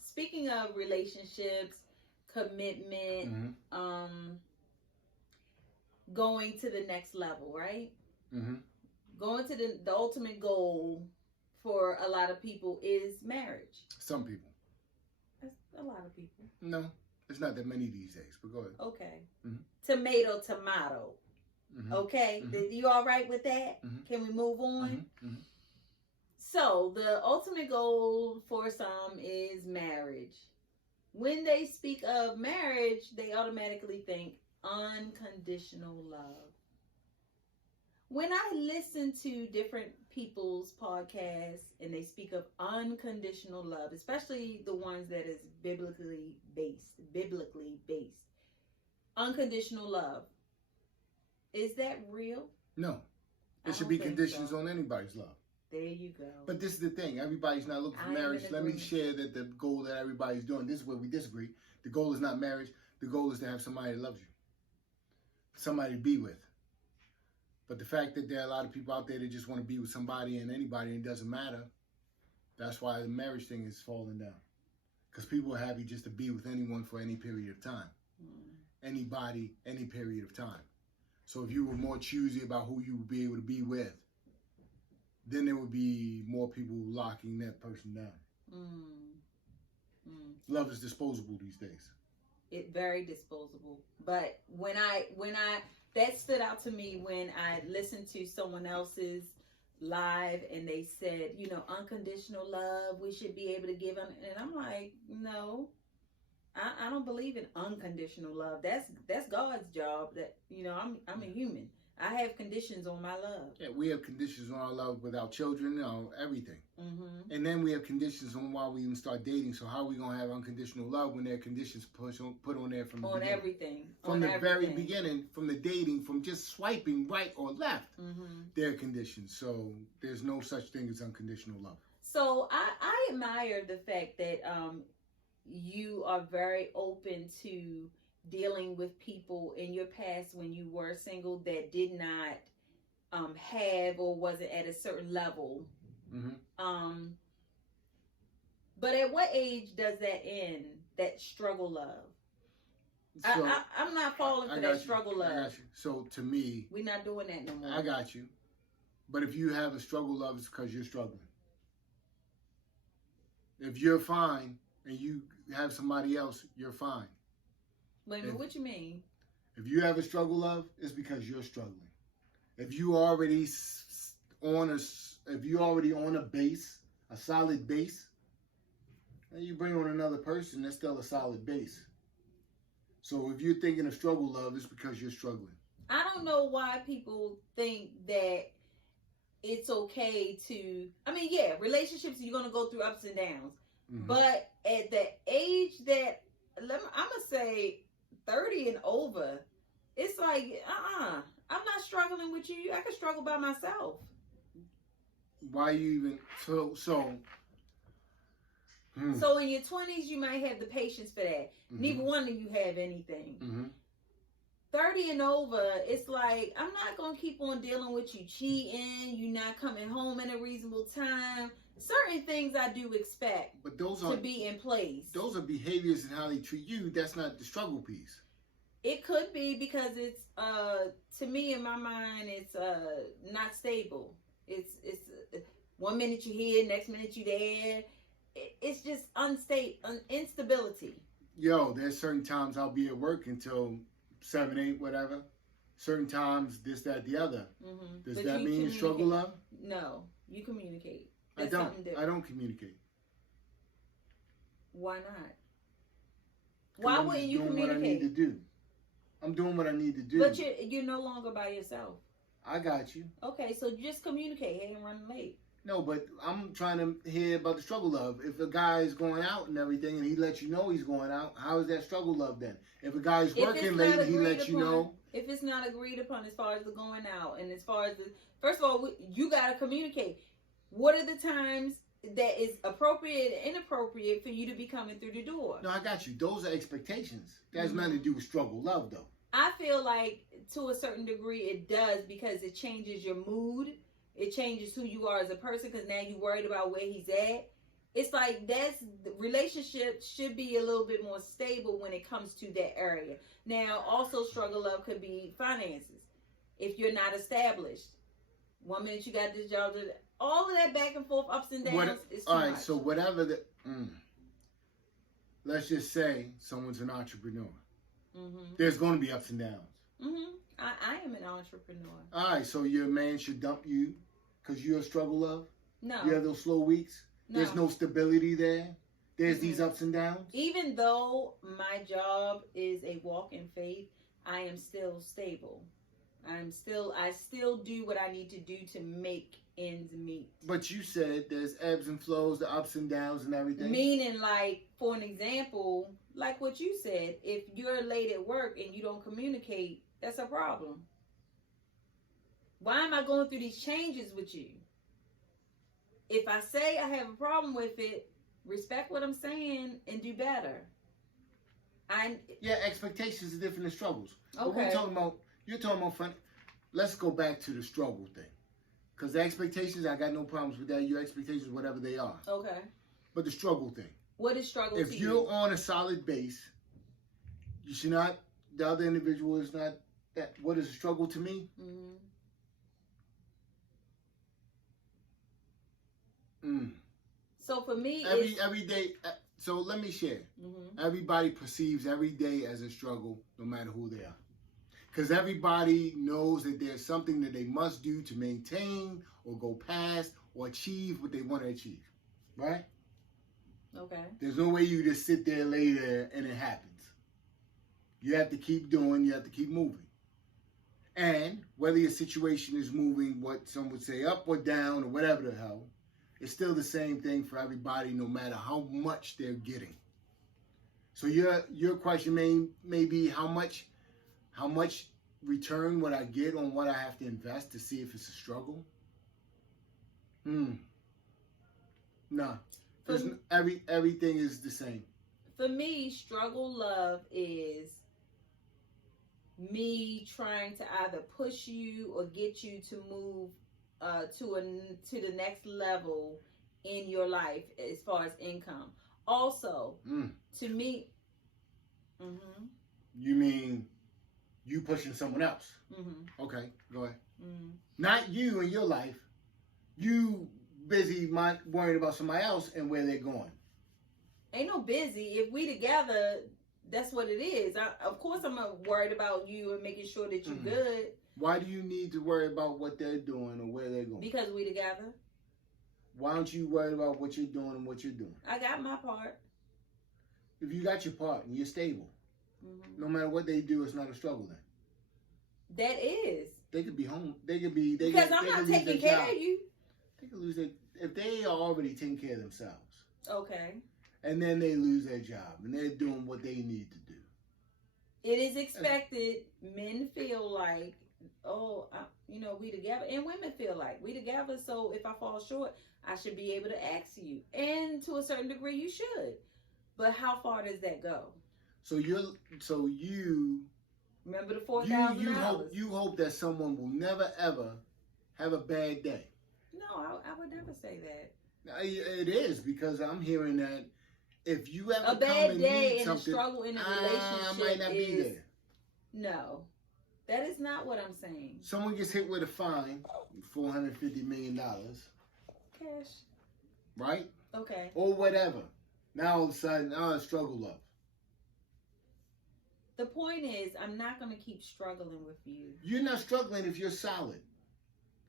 speaking of relationships, commitment, going to the next level, right? Going to the ultimate goal for a lot of people is marriage. Some people. That's a lot of people. No, it's not that many these days, but go ahead. Okay. Tomato. Okay. You all right with that? Can we move on? So the ultimate goal for some is marriage. When they speak of marriage, they automatically think unconditional love. When I listen to different people's podcasts and they speak of unconditional love, especially the ones that is biblically based, unconditional love, is that real? No. There should be conditions on anybody's love. There you go. But this is the thing. Everybody's not looking for marriage. Let me share that the goal that everybody's doing. This is where we disagree. The goal is not marriage. The goal is to have somebody that loves you. Somebody to be with. But the fact that there are a lot of people out there that just want to be with somebody and anybody and it doesn't matter, that's why the marriage thing is falling down. Because people are happy just to be with anyone for any period of time. Anybody, any period of time. So if you were more choosy about who you would be able to be with, then there would be more people locking that person down. Love is disposable these days. It very disposable. But when I that stood out to me when I listened to someone else's live and they said, unconditional love, we should be able to give them. And I'm like, no, I don't believe in unconditional love. That's God's job. That I'm a human. I have conditions on my love. Yeah, we have conditions on our love with our children, everything. And then we have conditions on why we even start dating. So how are we going to have unconditional love when there are conditions put on there from the beginning? Everything. From the very beginning, from the dating, from just swiping right or left, there are conditions. So there's no such thing as unconditional love. So I admire the fact that you are very open to dealing with people in your past when you were single that did not have or wasn't at a certain level. But at what age does that end, that struggle love? So, I'm not falling for that struggle love. I got you. So to me, we're not doing that no more. I got you. But if you have a struggle love, it's because you're struggling. If you're fine and you have somebody else, you're fine. Wait a minute, what you mean? If you have a struggle love, it's because you're struggling. If you already on a base, a solid base, and you bring on another person, that's still a solid base. So if you're thinking of struggle love, it's because you're struggling. I don't know why people think that it's okay to, relationships, you're going to go through ups and downs. But at the age that, I'm going to say 30 and over, it's like, I'm not struggling with you. I can struggle by myself. Why you even, so in your 20s, you might have the patience for that. Neither one of you have anything. 30 and over, it's like, I'm not going to keep on dealing with you cheating, you not coming home in a reasonable time. Certain things I do expect to be in place. Those are behaviors and how they treat you. That's not the struggle piece. It could be because it's, to me, in my mind, it's not stable. It's 1 minute you're here, next minute you're there. It's just instability. Yo, there's certain times I'll be at work until 7, 8, whatever. Certain times, this, that, the other. Does that mean struggle love? No, you communicate. I don't communicate. Why not? Why wouldn't you communicate? What I need to do. I'm doing what I need to do. But you're no longer by yourself. I got you. Okay, so just communicate. Hey, I'm running late. No, but I'm trying to hear about the struggle love. If a guy is going out and everything and he lets you know he's going out, how is that struggle love then? If a guy's working late and he lets you know. If it's not agreed upon as far as the going out and as far as first of all, you got to communicate. What are the times that is appropriate and inappropriate for you to be coming through the door? No, I got you. Those are expectations. That has nothing to do with struggle love, though. I feel like to a certain degree it does because it changes your mood. It changes who you are as a person because now you're worried about where he's at. it's like relationship should be a little bit more stable when it comes to that area. Now, also struggle love could be finances. If you're not established, 1 minute you got this job, all of that back and forth, ups and downs is too all right, much. so whatever let's just say someone's an entrepreneur. Mm-hmm. There's going to be ups and downs. Mm-hmm. I am an entrepreneur. All right, so your man should dump you because you're a struggle love? No. You have those slow weeks? No. There's no stability there? There's these ups and downs? Even though my job is a walk in faith, I am still stable. I still do what I need to do to make ends meet. But you said there's ebbs and flows, the ups and downs and everything. Meaning, like, for an example, like what you said, if you're late at work and you don't communicate, that's a problem. Why am I going through these changes with you? If I say I have a problem with it, respect what I'm saying and do better. Yeah, expectations are different than struggles. Okay. But you're talking about fun. Let's go back to the struggle thing. Because the expectations, I got no problems with that. Your expectations, whatever they are. Okay. But the struggle thing. What is struggle to you? If you're on a solid base, you should not, the other individual is not that. What is a struggle to me? So for me, every day. So let me share. Everybody perceives every day as a struggle, no matter who they are, because everybody knows that there's something that they must do to maintain or go past or achieve what they want to achieve, right? Okay. There's no way you just sit there, lay there, and it happens. You have to keep doing. You have to keep moving. And whether your situation is moving, what some would say up or down or whatever the hell, it's still the same thing for everybody, no matter how much they're getting. So your question may be how much return would I get on what I have to invest to see if it's a struggle? Nah. Everything is the same. For me, struggle love is me trying to either push you or get you to move to the next level in your life as far as income. Also, to me, you mean you pushing someone else? Okay, go ahead. Not you in your life. You busy worrying about somebody else and where they're going. Ain't no busy. If we together, that's what it is. Of course, I'm worried about you and making sure that you're good. Why do you need to worry about what they're doing or where they're going? Because we together. Why don't you worry about what you're doing and what you're doing? I got my part. If you got your part and you're stable, no matter what they do, it's not a struggle then. That is. They could be home. They could be. Because I'm not taking care of you. They could lose if they are already taking care of themselves. Okay. And then they lose their job and they're doing what they need to do. It is expected. Men feel like, we together, and women feel like we together. So if I fall short, I should be able to ask you, and to a certain degree, you should. But how far does that go? So you remember the $4,000. You hope that someone will never ever have a bad day. No, I would never say that. It is, because I'm hearing that if you ever a bad day and a struggle in a relationship, I might not be there. No. That is not what I'm saying. Someone gets hit with a fine, $450 million. Cash. Right? Okay. Or whatever. Now all of a sudden, struggle love. The point is, I'm not going to keep struggling with you. You're not struggling if you're solid.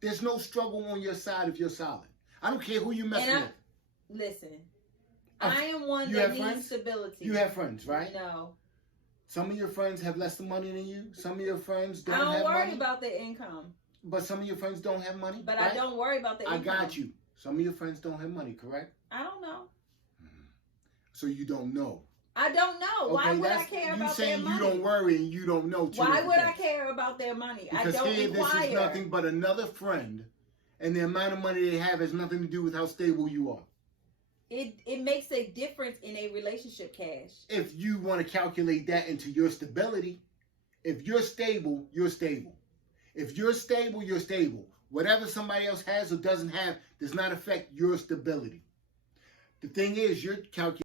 There's no struggle on your side if you're solid. I don't care who you messing with. Listen, I am one that needs stability. You have friends, right? No. Some of your friends have less money than you. Some of your friends don't have money. I don't worry about their income. But some of your friends don't have money. But right? I don't worry about their income. I got you. Some of your friends don't have money, correct? I don't know. So you don't know. I don't know. Why would I care about their money? You saying you don't worry and you don't know. Why would I care about their money? Because I don't inquire. This is nothing but another friend, and the amount of money they have has nothing to do with how stable you are. It makes a difference in a relationship, Cash. If you want to calculate that into your stability, if you're stable, you're stable. If you're stable, you're stable. Whatever somebody else has or doesn't have does not affect your stability. The thing is, you're calculating